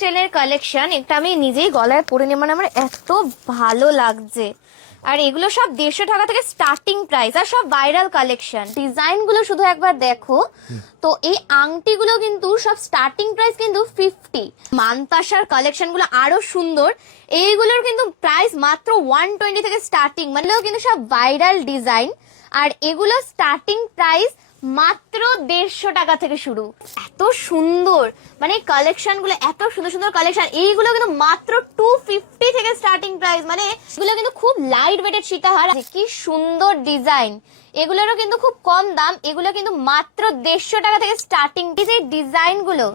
চেনের কালেকশন, এটা আমি নিজেই গলায় পরে নিয়ে মানে আমার এত ভালো লাগছে। আর এগুলো সব 150 টাকা থেকে স্টার্টিং প্রাইস, আর সব ভাইরাল কালেকশন। ডিজাইন গুলো শুধু একবার দেখো। তো এই আংটিগুলো কিন্তু সব স্টার্টিং প্রাইস কিন্তু 50। মানতাসার কালেকশন গুলো আরো সুন্দর। এইগুলোর কিন্তু প্রাইস মাত্র 120 থেকে স্টার্টিং, মানে কিন্তু সব ভাইরাল ডিজাইন। আর এগুলো স্টার্টিং প্রাইস মাত্র 150 টাকা থেকে শুরু। এত সুন্দর, মানে কালেকশন গুলো এত সুন্দর সুন্দর কালেকশন। এইগুলো কিন্তু মাত্র 250 থেকে স্টার্টিং প্রাইস, মানে এগুলো কিন্তু খুব লাইট ওয়েটেড সীতাহার। কি সুন্দর ডিজাইন, এগুলোরও কিন্তু খুব কম দাম। এগুলো কিন্তু মাত্র 150 টাকা থেকে স্টার্টিং। এই ডিজাইন গুলো,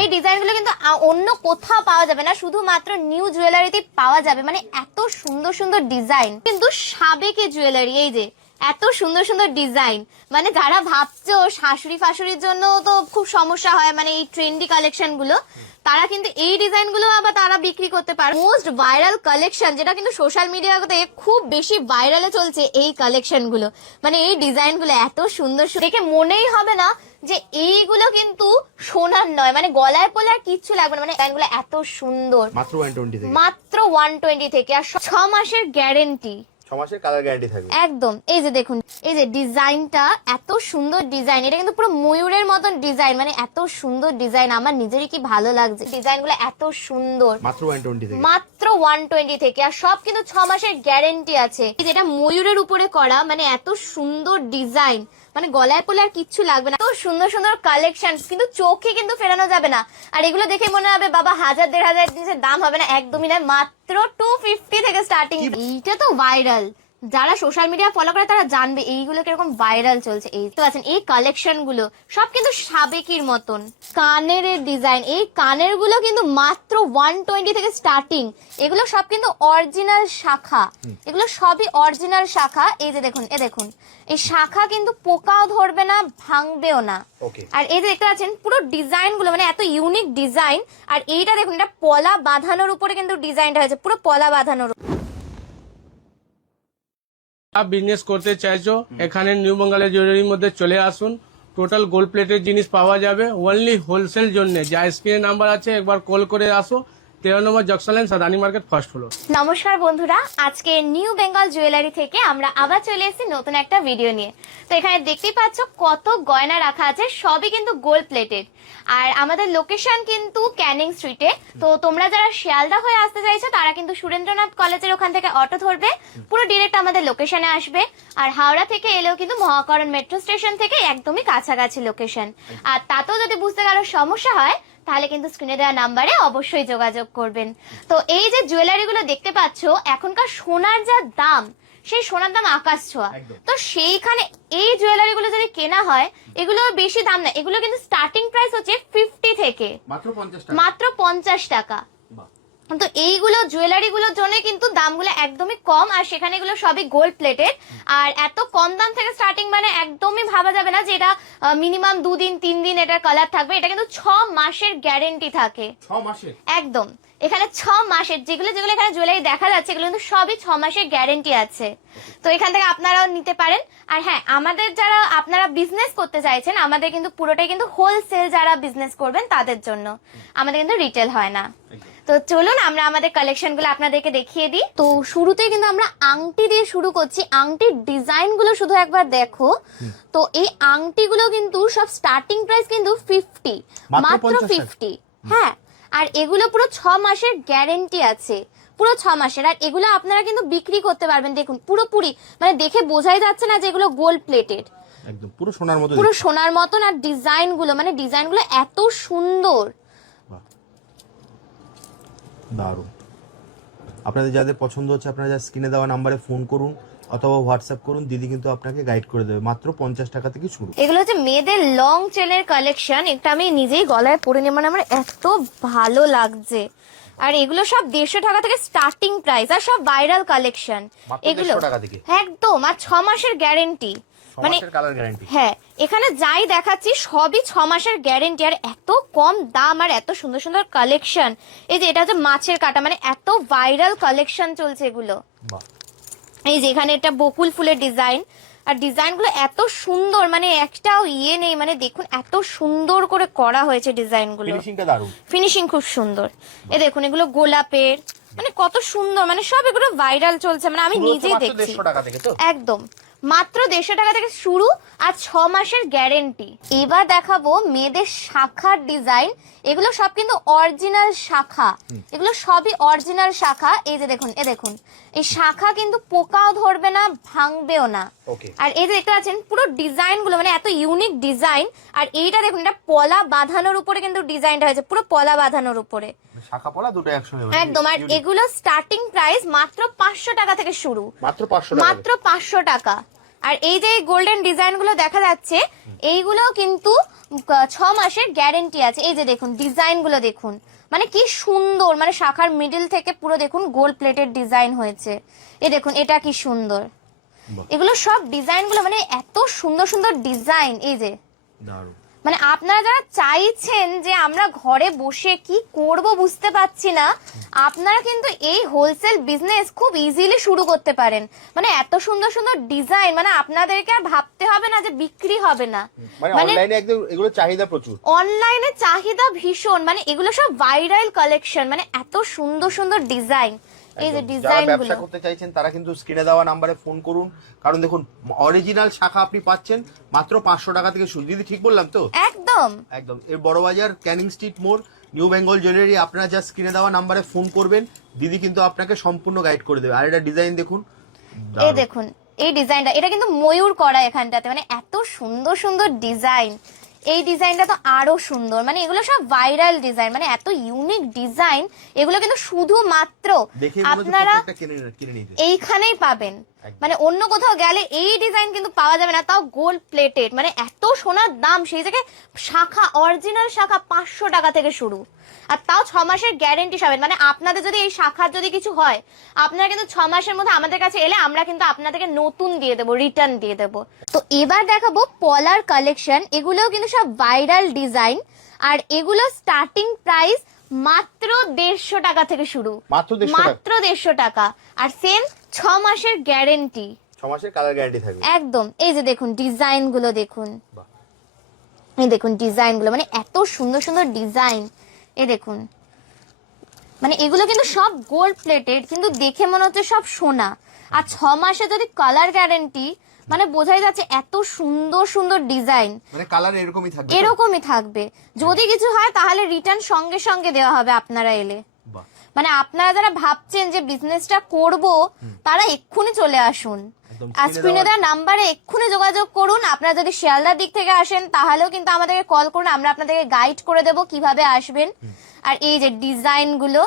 এই ডিজাইন গুলো কিন্তু অন্য কোথাও পাওয়া যাবে না, শুধুমাত্র নিউ জুয়েলারিতে পাওয়া যাবে। মানে এত সুন্দর সুন্দর ডিজাইন, কিন্তু সাবেকি জুয়েলারি। এই যে এত সুন্দর সুন্দর ডিজাইন, মানে যারা ভাবছো শাশুড়ি ফাশুড়ির জন্য তো খুব সমস্যা হয়, মানে এই ট্রেন্ডি কালেকশন গুলো, তারা কিন্তু এই ডিজাইন গুলো আবার তারা বিক্রি করতে পারে। মোস্ট ভাইরাল কালেকশন, যেটা কিন্তু সোশ্যাল মিডিয়াতে খুব বেশি ভাইরালে চলছে এই কালেকশন গুলো। মানে এই ডিজাইন গুলো এত সুন্দর, দেখে মনেই হবে না যে এইগুলো কিন্তু সোনার নয়, মানে গলায় পরলে আর কিচ্ছু লাগবে না। মানে ডিজাইনগুলো এত সুন্দর, মাত্র 120 থেকে। আর 6 মাসের গ্যারেন্টি, 6 মাসের কালার গ্যারান্টি থাকবে একদম। এই যে দেখুন, এই যে ডিজাইনটা এত সুন্দর ডিজাইন, এটা কিন্তু পুরো ময়ূরের মতন ডিজাইন, মানে এত সুন্দর ডিজাইন। আমার নিজেরই কি ভালো লাগছে, ডিজাইনগুলো এত সুন্দর। মাত্র 120 থেকে, মাত্র 120 থেকে। আর সব কিন্তু 6 মাসের গ্যারেন্টি আছে। যেটা ময়ূরের উপরে করা, মানে এত সুন্দর ডিজাইন, মানে গলায় পরলে আর কিচ্ছু লাগবে না। এত সুন্দর সুন্দর কালেকশন, কিন্তু চোখে কিন্তু ফেরানো যাবে না। আর এগুলো দেখে মনে হবে বাবা 1000-1500 জিনিসের দাম হবে না, একদমই না। মাত্র 250 থেকে স্টার্টিং। এইটা তো ভাইরাল, যারা সোশ্যাল মিডিয়া ফলো করে তারা জানবে এইগুলো কিরকম ভাইরাল চলছে। এই তো আছেন এই কালেকশন গুলো সব কিন্তু সাবেকির মতন। কানের ডিজাইন, এই কানের গুলো কিন্তু মাত্র 120 থেকে স্টার্টিং। এগুলো সব কিন্তু অরিজিনাল শাখা, এগুলো সবই অরিজিনাল শাখা। এই যে দেখুন, এ দেখুন, এই শাখা কিন্তু পোকাও ধরবে না, ভাঙবেও না। আর এই যে দেখতে পাচ্ছেন পুরো ডিজাইন গুলো, মানে এত ইউনিক ডিজাইন। আর এইটা দেখুন, এটা পলা বাঁধানোর উপরে কিন্তু ডিজাইনটা হয়েছে, পুরো পলা বাঁধানোর। বিজনেস করতে চাইছো, এখানে নিউ বাঙ্গালা জুয়েলারির মধ্যে চলে আসুন। টোটাল গোল্ড প্লেটের জিনিস পাওয়া যাবে ওনলি হোলসেল জন্য। যা স্ক্রিনে নাম্বার আছে একবার কল করে আসো। 13 নম্বর junction line, Sadani market, first floor. নমস্কার বন্ধুরা, আজকে নিউ বেঙ্গল জুয়েলারি থেকে আমরা আবার চলে এসেছি নতুন একটা ভিডিও নিয়ে। তো এখানে দেখতেই পাচ্ছ কত গয়না রাখা আছে, সবই কিন্তু গোল্ড প্লেটেড। আর আমাদের লোকেশন কিন্তু ক্যানিং স্ট্রিটে। তো তোমরা যারা শিয়ালদা হয়ে আসতে চাইছো তারা কিন্তু সুরেন্দ্রনাথ কলেজের ওখান থেকে অটো ধরবে, পুরো ডিরেক্ট আমাদের লোকেশনে আসবে। আর হাওড়া থেকে এলেও কিন্তু মহাকরণ মেট্রো স্টেশন থেকে একদমই কাছাকাছি লোকেশন। আর তাতেও যদি বুঝতে কারো সমস্যা হয় তাহলে কিন্তু স্ক্রিনে দেওয়া নাম্বারে অবশ্যই যোগাযোগ করবেন। তো এই যে জুয়েলারি গুলো দেখতে পাচ্ছ, এখনকার সোনার যা দাম, সেই সোনার দাম আকাশ ছোঁয়া। তো সেইখানে এই জুয়েলারি গুলো যদি কেনা হয়, এগুলো বেশি দাম না, এগুলো কিন্তু স্টার্টিং প্রাইস হচ্ছে 50 থেকে, মাত্র 50 টাকা। তো এইগুলো জুয়েলারি গুলোর জন্য কিন্তু দামগুলো একদমই কম। আর সেখানে এগুলো সবই গোল্ড প্লেটেড। আর এত কম দাম থেকে স্টার্টিং, মানে একদমই ভাবা যাবে না যে এটা মিনিমাম 2 দিন 3 দিন এটার কালার থাকবে। এটা কিন্তু 6 মাসের গ্যারেন্টি থাকে, 6 মাসের একদম। এখানে 6 মাসের যেগুলো যেগুলো এখানে জুয়েলারি দেখা যাচ্ছে, এগুলো কিন্তু সবই 6 মাসের গ্যারেন্টি আছে। তো এখান থেকে আপনারাও নিতে পারেন। আর হ্যাঁ, আমাদের যারা আপনারা বিজনেস করতে চাইছেন, আমাদের কিন্তু পুরোটাই কিন্তু হোলসেল, যারা বিজনেস করবেন তাদের জন্য, আমাদের কিন্তু রিটেল হয় না। তো চলুন আমরা আমাদের কালেকশন গুলো আপনাদেরকে দেখিয়ে দিই। তো শুরুতেই কিন্তু আমরা আংটি দিয়ে শুরু করছি। আংটির ডিজাইন গুলো শুধু একবার দেখো। তো এই আংটি গুলো কিন্তু সব স্টার্টিং প্রাইস কিন্তু 50, মাত্র 50। হ্যাঁ, আর এগুলো পুরো 6 মাসের গ্যারেন্টি আছে, পুরো 6 মাসের। আর এগুলো আপনারা কিন্তু বিক্রি করতে পারবেন। দেখুন পুরোপুরি, মানে দেখে বোঝাই যাচ্ছে না যে এগুলো গোল্ড প্লেটেড, একদম পুরো সোনার মতো, পুরো সোনার মতন। আর ডিজাইন গুলো, মানে ডিজাইন গুলো এত সুন্দর, দারুণ। আপনাদের যাদের পছন্দ হচ্ছে, আপনারা যা স্ক্রিনে দেওয়া নাম্বারে ফোন করুন অথবা হোয়াটসঅ্যাপ করুন, দিদি কিন্তু আপনাকে গাইড করে দেবে। মাত্র 50 টাকা থেকে শুরু। এগুলো হচ্ছে মেয়েদের লং চেনের কালেকশন। এটা আমি নিজেই গলায় পরে নিয়ে মানে আমার এত ভালো লাগছে। আর এগুলো সব 150 টাকা থেকে স্টার্টিং প্রাইস, আর সব ভাইরাল কালেকশন এগুলো, একদম। আর 6 মাসের গ্যারেন্টি, মানে হ্যাঁ, এখানে যাই দেখাচ্ছি সবই 6 মাসের গ্যারেন্টি। আর এত কম দাম, আর এত সুন্দর সুন্দর কালেকশন। এই যে এটা হচ্ছে মাছের কাটা, মানে এত ভাইরাল কালেকশন চলছে এগুলো। এই যে এখানে একটা বকুল ফুলের ডিজাইন, আর ডিজাইনগুলো এত সুন্দর, মানে একটাও নেই, মানে দেখুন এত সুন্দর করে করা হয়েছে ডিজাইনগুলো, ফিনিশিংটা দারুণ, ফিনিশিং খুব সুন্দর। দেখুন এগুলো গোলাপের, মানে কত সুন্দর, মানে সব এগুলো ভাইরাল চলছে, মানে আমি নিজেই দেখছি। 150 টাকা থেকে তো একদম মাত্র 150 টাকা থেকে শুরু আর 6 মাসের গ্যারেন্টি। এবার দেখাবো মেয়েদের শাখার ডিজাইন, এগুলো সব কিন্তু অরিজিনাল শাখা, এগুলো সবই অরিজিনাল শাখা। এই যে দেখুন, দেখুন এই শাখা কিন্তু পোকাও ধরবে না, ভাঙবেও না। ওকে, আর এই যে দেখতে পাচ্ছেন পুরো ডিজাইন গুলো মানে এত ইউনিক ডিজাইন। আর এইটা দেখুন, এটা পলা বাঁধানোর উপরে কিন্তু ডিজাইনটা হয়েছে, পুরো পলা বাঁধানোর উপরে, শাখা পলা দুটো একসঙ্গে একদম। আর এগুলো স্টার্টিং প্রাইস মাত্র 500 টাকা থেকে শুরু, মাত্র 500 টাকা, মাত্র 500 টাকা। আর এই যে গোল্ডেন ডিজাইন গুলো দেখা যাচ্ছে, এইগুলো কিন্তু 6 মাসের গ্যারেন্টি আছে। এই যে দেখুন ডিজাইন গুলো দেখুন, মানে কি সুন্দর, মানে শাখার মিডল থেকে পুরো দেখুন গোল্ড প্লেটেড ডিজাইন হয়েছে। এই দেখুন এটা কি সুন্দর, এগুলো সব ডিজাইন গুলো মানে এত সুন্দর সুন্দর ডিজাইন। এই যে দারুণ, মানে আপনারা যারা চাইছেন যে আমরা ঘরে বসে কি করব বুঝতে পারছি না, আপনারা কিন্তু এই হোলসেল বিজনেস খুব ইজিলি শুরু করতে পারেন। মানে এত সুন্দর সুন্দর ডিজাইন, মানে আপনাদেরকে আর ভাবতে হবে না যে বিক্রি হবে না, মানে অনলাইনে একদম এগুলো চাহিদা প্রচুর, অনলাইনে চাহিদা ভীষণ, মানে এগুলো সব ভাইরাল কালেকশন, মানে এত সুন্দর সুন্দর ডিজাইন। এই যে ডিজাইন যারা গুলো ব্যবসা করতে চাইছেন তারা কিন্তু স্ক্রিনে দেওয়া নাম্বারে ফোন করুন, কারণ দেখুন অরিজিনাল শাখা আপনি পাচ্ছেন মাত্র 500 টাকা থেকে শুরু। দিদি ঠিক বললাম তো? একদম একদম, এর বড় বাজার ক্যানিং স্ট্রিট মোড়, নিউ বেঙ্গল জুয়েলারি। আপনারা যা স্ক্রিনে দেওয়া নাম্বারে ফোন করবেন, দিদি কিন্তু আপনাকে সম্পূর্ণ গাইড করে দেবে। আর এটা ডিজাইন দেখুন, এই দেখুন এই ডিজাইনটা, এটা কিন্তু ময়ূর করা এখানটাতে, মানে এত সুন্দর সুন্দর ডিজাইন। এই ডিজাইনটা তো আরো সুন্দর, মানে এগুলো সব ভাইরাল ডিজাইন, মানে এত ইউনিক ডিজাইন। এগুলো কিন্তু শুধুমাত্র আপনারা এইখানেই পাবেন, মানে অন্য কোথাও গেলে এই ডিজাইন কিন্তু পাওয়া যাবে না, তাও গোল্ড প্লেটেড। মানে এত সোনার দাম, সেই জায়গায় শাখা অরিজিনাল শাখা 500 টাকা থেকে শুরু, আর তাও 6 মাসের গ্যারেন্টি পাবেন। মানে আপনাদের যদি এই শাখার যদি কিছু হয়, আপনারা কিন্তু 6 মাসের মধ্যে আমাদের কাছে এলে আমরা কিন্তু আপনাদেরকে নতুন দিয়ে দেবো, রিটার্ন দিয়ে দেবো। তো এবার দেখাবো পলার কালেকশন, এগুলোও কিন্তু সব ভাইরাল ডিজাইন। আর এগুলো স্টার্টিং প্রাইস মাত্র 150 টাকা থেকে শুরু, মাত্র 150 টাকা। আর সেম 6 মাসের গ্যারেন্টি, 6 মাসের কালার গ্যারান্টি থাকবে একদম। এই যে দেখুন ডিজাইন গুলো দেখুন, এই দেখুন ডিজাইন গুলো, মানে এত সুন্দর সুন্দর ডিজাইন। এই দেখুন, মানে এগুলো কিন্তু সব গোল্ড প্লেটেড, কিন্তু দেখে মনে হচ্ছে সব সোনা। আর 6 মাসে যদি কালার গ্যারেন্টি, মানে বোঝাই যাচ্ছে এত সুন্দর সুন্দর ডিজাইন, মানে কালার এরকমই থাকবে, এরকমই থাকবে। যদি কিছু হয় তাহলে রিটার্ন সঙ্গে সঙ্গে দেওয়া হবে আপনারা এলে। মানে আপনারা যারা ভাবছেন যে বিজনেসটা করব, তারা এক্ষুনি চলে আসুন, আর স্ক্রিনে দেওয়া নাম্বারে এক্ষুনি যোগাযোগ করুন। আপনারা যদি শিয়ালদার দিক থেকে আসেন তাহলেও কিন্তু আমাদেরকে কল করুন, আমরা আপনাদেরকে গাইড করে দেবো কিভাবে আসবেন। আর এই যে ডিজাইন গুলো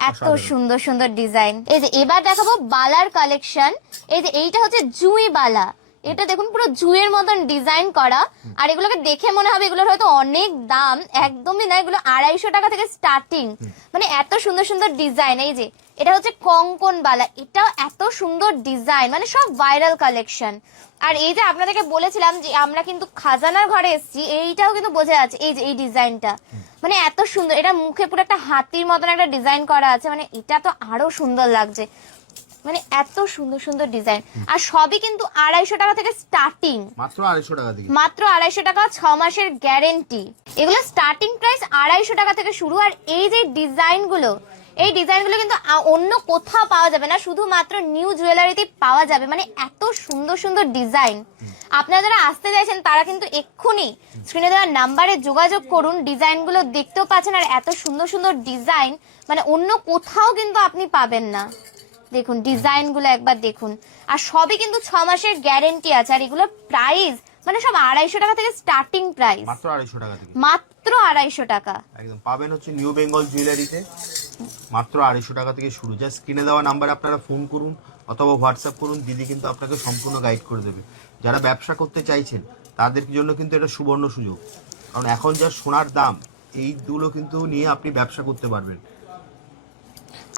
এত সুন্দর সুন্দর ডিজাইন। এই যে এবার দেখাবো বালার কালেকশন। এই যে এইটা হচ্ছে জুই বালা, এটা দেখুন পুরো জুয়ের মতন ডিজাইন করা। আর এগুলোকে দেখে মনে হবে এগুলোর হয়তো অনেক দাম, একদমই না, এগুলো 250 টাকা থেকে স্টার্টিং। মানে এত সুন্দর সুন্দর ডিজাইন। এই যে এটা হচ্ছে কঙ্কন বালা, এটাও এত সুন্দর ডিজাইন, মানে সব ভাইরাল কালেকশন। আর এই যে আপনাদেরকে বলেছিলাম যে আমরা কিন্তু খাজানার ঘরে এসেছি, এইটাও কিন্তু বোঝা যাচ্ছে। এই যে এই ডিজাইনটা মানে এত সুন্দর, এটা মুখে পুরো একটা হাতির মতন একটা ডিজাইন করা আছে, মানে এটা তো আরো সুন্দর লাগছে। মানে এত সুন্দর সুন্দর ডিজাইন, আর সবই কিন্তু 250 টাকা থেকে স্টার্টিং, মাত্র 250 টাকা থেকে, মাত্র 250 টাকা, 6 মাসের গ্যারেন্টি। এগুলো স্টার্টিং প্রাইস 250 টাকা থেকে শুরু। আর এই যে ডিজাইনগুলো, এই ডিজাইনগুলো কিন্তু অন্য কোথাও পাওয়া যাবে না, শুধুমাত্র নিউ জুয়েলারিতে পাওয়া যাবে। মানে এত সুন্দর সুন্দর ডিজাইন। আপনারা যারা আসতে চাইছেন তারা কিন্তু এক্ষুনি স্ক্রিনে দেওয়া নাম্বারে যোগাযোগ করুন। ডিজাইনগুলো দেখতেও পাচ্ছেন, আর এত সুন্দর সুন্দর ডিজাইন মানে অন্য কোথাও কিন্তু আপনি পাবেন না। দেখুন ডিজাইনগুলো একবার দেখুন, আর সবই কিন্তু 6 মাসের গ্যারেন্টি আছে। আর এগুলো প্রাইস মানে সব 250 টাকা থেকে স্টার্টিং প্রাইস, মাত্র 250 টাকা থেকে, মাত্র 250 টাকা একদম পাবেন হচ্ছে নিউ বেঙ্গল জুয়েলারিতে। মাত্র 250 টাকা থেকে শুরু। যা স্ক্রিনে দেওয়া নাম্বারে আপনারা ফোন করুন অথবা হোয়াটসঅ্যাপ করুন, দিদি কিন্তু আপনাকে সম্পূর্ণ গাইড করে দেবে। যারা ব্যবসা করতে চাইছেন তাদের জন্য কিন্তু এটা সুবর্ণ সুযোগ, কারণ এখন যা সোনার দাম, এইগুলো কিন্তু নিয়ে আপনি ব্যবসা করতে পারবেন।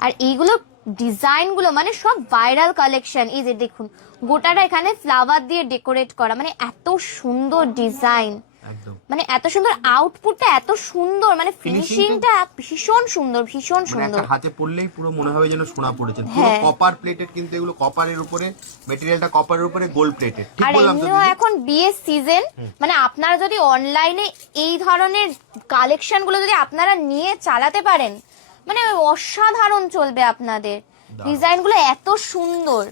আর এইগুলো ডিজাইনগুলো মানে সব ভাইরাল কালেকশন। এই যে দেখুন গোটাটা এখানে ফ্লাওয়ার দিয়ে ডেকোরেট করা, মানে এত সুন্দর ডিজাইন, একদম মানে এত সুন্দর আউটপুটটা, এত সুন্দর, মানে ফিনিশিংটা ভীষণ সুন্দর, ভীষণ মানে সুন্দর। একটা হাতে পড়লেই পুরো মনে হবে যেন সোনা পড়েছে। পুরো কপার প্লেটেড, কিন্তু এগুলো কপারের উপরে, মেটেরিয়ালটা কপারের উপরে গোল্ড প্লেটেড। ঠিক আর বললাম তো এমনিও দিদি? এখন বিয়ের সিজন, মানে আপনারা যদি অনলাইনে এই ধরনের কালেকশন গুলো যদি আপনারা নিয়ে চালাতে পারেন, মানে অসাধারণ চলবে আপনাদের। ডিজাইন গুলো এত সুন্দর,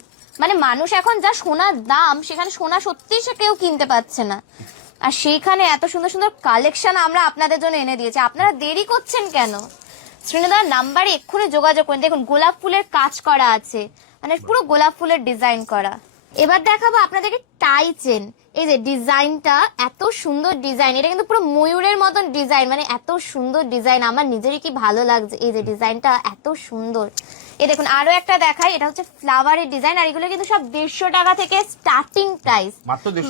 মানে মানুষ এখন যা সোনার দাম, সেখানে সোনা সত্যি সে কেউ কিনতে পাচ্ছে না, আর সেইখানে এত সুন্দর সুন্দর কালেকশন আমরা আপনাদের জন্য এনে দিয়েছি। আপনারা দেরি করছেন কেন? শ্রীনিদার নাম্বারে এক্ষুনি যোগাযোগ করুন। দেখুন গোলাপ ফুলের কাজ করা আছে, মানে পুরো গোলাপ ফুলের ডিজাইন করা। এবার দেখাবো আপনাদেরকে টাই চেন। এই যে ডিজাইনটা, এত সুন্দর ডিজাইন, এটা কিন্তু পুরো ময়ূরের মতন ডিজাইন, মানে এত সুন্দর ডিজাইন, আমার নিজেরই কি ভালো লাগছে। এই যে ডিজাইনটা এত সুন্দর। এই দেখুন আরো একটা দেখাই, এটা হচ্ছে ফ্লাওয়ারের ডিজাইন, আর এগুলো কিন্তু সব 150 টাকা থেকে স্টার্টিং প্রাইস,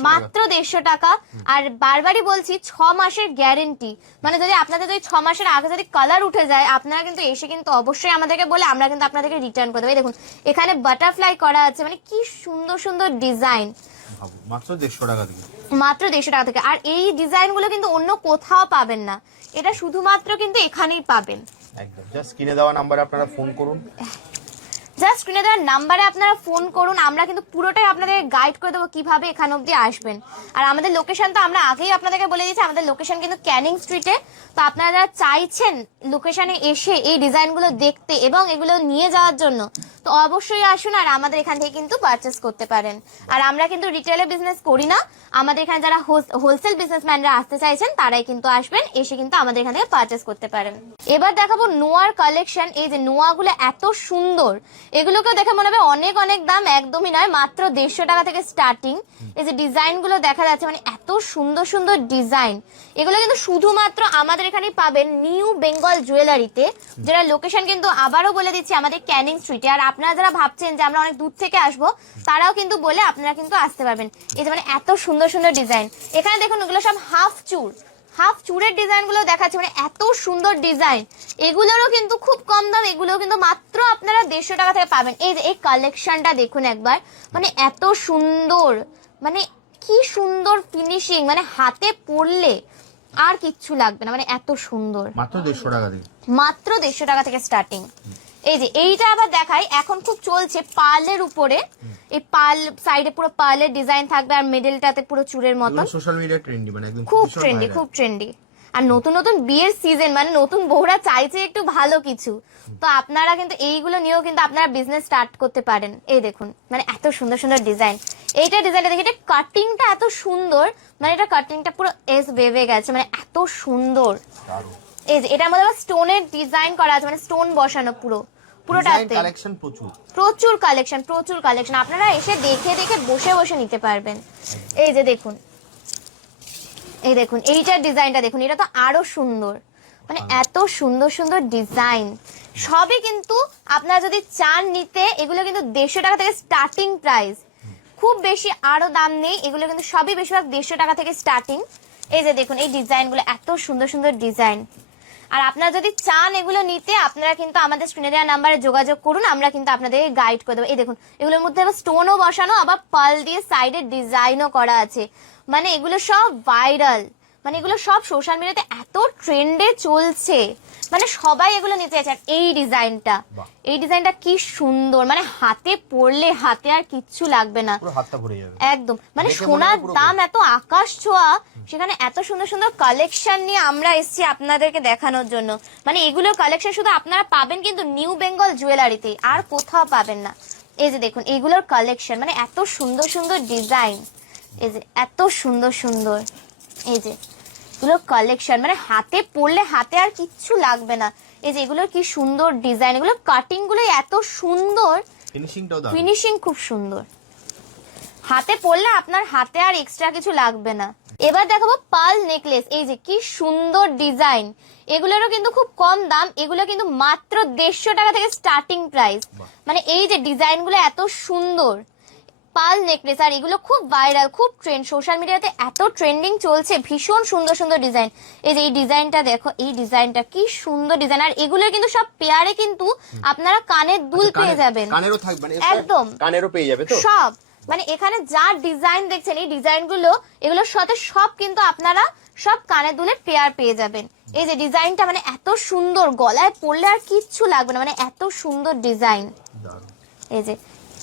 মাত্র 150 টাকা। আর বারবারই বলছি 6 মাসের গ্যারেন্টি, মানে যদি আপনাদের যদি 6 মাসের আগে যদি কালার উঠে যায়, আপনারা কিন্তু এসে কিন্তু অবশ্যই আমাদেরকে বলে আমরা কিন্তু আপনাদেরকে রিটার্ন করে দেবো। এই দেখুন এখানে বাটারফ্লাই করা আছে, মানে কি সুন্দর সুন্দর ডিজাইন, মাত্র 150 টাকা থেকে, মাত্র 150 টাকা থেকে। আর এই ডিজাইন গুলো কিন্তু অন্য কোথাও পাবেন না, এটা শুধুমাত্র কিন্তু এখানেই পাবেন। একদম জাস্ট স্ক্রিনে দেওয়া নাম্বারে আপনারা ফোন করুন, জাস্ট স্ক্রিনে দেওয়ার নাম্বারে আপনারা ফোন করুন, আমরা কিন্তু পুরোটাই আপনাদের গাইড করে দেবো কিভাবে এখান অবধি আসবেন। আর আমাদের লোকেশন তো আমরা আগেই আপনাদেরকে বলে দিয়েছি, আমাদের লোকেশন কিন্তু ক্যানিং স্ট্রিটে। তো আপনারা যারা চাইছেন লোকেশনে এসে এই ডিজাইনগুলো দেখতে এবং এগুলো নিয়ে যাওয়ার জন্য, তো অবশ্যই আসুন, আর আমাদের এখান থেকে কিন্তু পারচেস করতে পারেন। আর আমরা কিন্তু রিটেলে বিজনেস করি না, আমাদের এখানে যারা হোলসেল বিজনেসম্যানরা আসতে চাইছেন তারাই কিন্তু আসবেন, এসে কিন্তু আমাদের এখান থেকে পারচেস করতে পারেন। এবার দেখাবো নোয়ার কালেকশন। এই যে নোয়াগুলো এত সুন্দর, এগুলোকেও দেখে মনে হবে অনেক অনেক দাম, একদমই নয়, মাত্র 150 টাকা থেকে স্টার্টিং। এই যে ডিজাইন গুলো দেখা যাচ্ছে, মানে এত সুন্দর সুন্দর ডিজাইন, এগুলো কিন্তু শুধুমাত্র আমাদের এখানেই পাবেন নিউ বেঙ্গল জুয়েলারিতে, যেটা লোকেশন কিন্তু আবারও বলে দিচ্ছি আমাদের ক্যানিং স্ট্রিটে। আর আপনারা যারা ভাবছেন যে আমরা অনেক দূর থেকে আসবো, তারাও কিন্তু বলে আপনারা কিন্তু আসতে পারবেন। এই যে মানে এত সুন্দর সুন্দর ডিজাইন, এখানে দেখুন এগুলো সব হাফ চুরের ডিজাইন গুলো দেখাচ্ছে, মানে এত সুন্দর ডিজাইন, এগুলোরও কিন্তু খুব কম দাম, এগুলো কিন্তু মাত্র আপনারা 150 টাকা থেকে পাবেন। এই যে এই কালেকশনটা দেখুন একবার, মানে এত সুন্দর, মানে কি সুন্দর ফিনিশিং, মানে হাতে পরলে আর কিচ্ছু লাগবে না, মানে এত সুন্দর। মাত্র 150 টাকা থেকে, মাত্র 150 টাকা থেকে স্টার্টিং। এই যে এইটা আবার দেখাই, এখন খুব চলছে পার্লের উপরে, এই পার্ল সাইডে পুরো পার্লের ডিজাইন থাকবে, আর মিডলটাতে পুরো চুরের মতন, সোশ্যাল মিডিয়া ট্রেন্ডি, মানে একদম খুব ট্রেন্ডি, খুব ট্রেন্ডি। আর নতুন নতুন বিয়ের সিজন, মানে নতুন বউরা চাইছে একটু ভালো কিছু, তো আপনারা কিন্তু এইগুলো নিয়েও কিন্তু আপনারা বিজনেস স্টার্ট করতে পারেন। এই দেখুন মানে এত সুন্দর সুন্দর ডিজাইন, এইটা ডিজাইনটা দেখি, এটা কাটিংটা এত সুন্দর, মানে এটা কাটিংটা পুরো এস বেবে গেছে, মানে এত সুন্দর। এই যে এটার মধ্যে স্টোনের ডিজাইন করা আছে, মানে স্টোন বসানো পুরোটাতে, কালেকশন প্রচুর কালেকশন, আপনারা এসে দেখে দেখে বসে বসে নিতে পারবেন। এই যে দেখুন, এই দেখুন এইটার ডিজাইনটা দেখুন, এটা তো আরো সুন্দর, মানে এত সুন্দর সুন্দর ডিজাইন। সবই কিন্তু আপনারা যদি চান নিতে, এগুলো কিন্তু 150 টাকা থেকে স্টার্টিং প্রাইস, খুব বেশি আরো দাম নেই, এগুলো কিন্তু সবই বেশিরভাগ 150 টাকা থেকে স্টার্টিং। এই যে দেখুন এই ডিজাইনগুলো এত সুন্দর সুন্দর ডিজাইন। আর আপনারা যদি চান এগুলো নিতে, আপনারা কিন্তু আমাদের স্ক্রিনে দেওয়া নাম্বারে যোগাযোগ করুন, আমরা কিন্তু আপনাদের গাইড করে দেবো। এই দেখুন এগুলোর মধ্যে আবার স্টোনও বসানো, আবার পার্ল দিয়ে সাইডে ডিজাইনও করা আছে, মানে এগুলো সব ভাইরাল, মানে এগুলো সব সোশ্যাল মিডিয়াতে এত ট্রেন্ডে চলছে, মানে সবাই এগুলো নিতে চাইছে। আর এই ডিজাইনটা কি সুন্দর, মানে হাতে পরলে হাতে আর কিচ্ছু লাগবে না, হাতটা ভরে যাবে একদম। মানে সোনার দাম এত আকাশ ছোঁয়া, সেখানে এত সুন্দর সুন্দর কালেকশন নিয়ে আমরা এসেছি আপনাদেরকে দেখানোর জন্য। মানে এগুলো কালেকশন শুধু আপনারা পাবেন কিন্তু নিউ বেঙ্গল জুয়েলারিতে, আর কোথাও পাবেন না। এই যে দেখুন এইগুলোর কালেকশন, মানে এত সুন্দর সুন্দর ডিজাইন, এই যে এত সুন্দর সুন্দর, এই যে এগুলোর কালেকশন, মানে হাতে পরলে হাতে আর কিচ্ছু লাগবে না। এই যে এগুলোর কি সুন্দর ডিজাইন, এগুলো কাটিং গুলো এত সুন্দর, ফিনিশিং খুব সুন্দর, হাতে পরলে আপনার হাতে আর এক্সট্রা কিছু লাগবে না। এবার দেখাবো পার্ল নেকলেস। এই যে কি সুন্দর ডিজাইন, এগুলোরও কিন্তু খুব কম দাম, এগুলো কিন্তু মাত্র 150 টাকা থেকে স্টার্টিং প্রাইস। মানে এই যে ডিজাইন গুলো এত সুন্দর পার্ল নেকলেস, আর এগুলো খুব ভাইরাল, খুব ট্রেন্ড, সোশ্যাল মিডিয়াতে এত ট্রেন্ডিং চলছে, ভীষণ সুন্দর সুন্দর ডিজাইন। এই যে এই ডিজাইনটা দেখো, এই ডিজাইনটা কি সুন্দর ডিজাইন, আর এগুলো কিন্তু সব পেয়ারে কিন্তু আপনারা কানের দুল পেয়ে যাবেন, কানেরও থাকবে, একদম কানেরও পেয়ে যাবে তো সব। মানে এখানে যা ডিজাইন দেখছেন, এই ডিজাইনগুলো এগুলোর সাথে সব কিন্তু আপনারা সব কানের দুলের পেয়ার পেয়ে যাবেন। এই যে ডিজাইনটা মানে এত সুন্দর, গলায় পরলে আর কিচ্ছু লাগবে না, মানে এত সুন্দর ডিজাইন। দারুণ। এই যে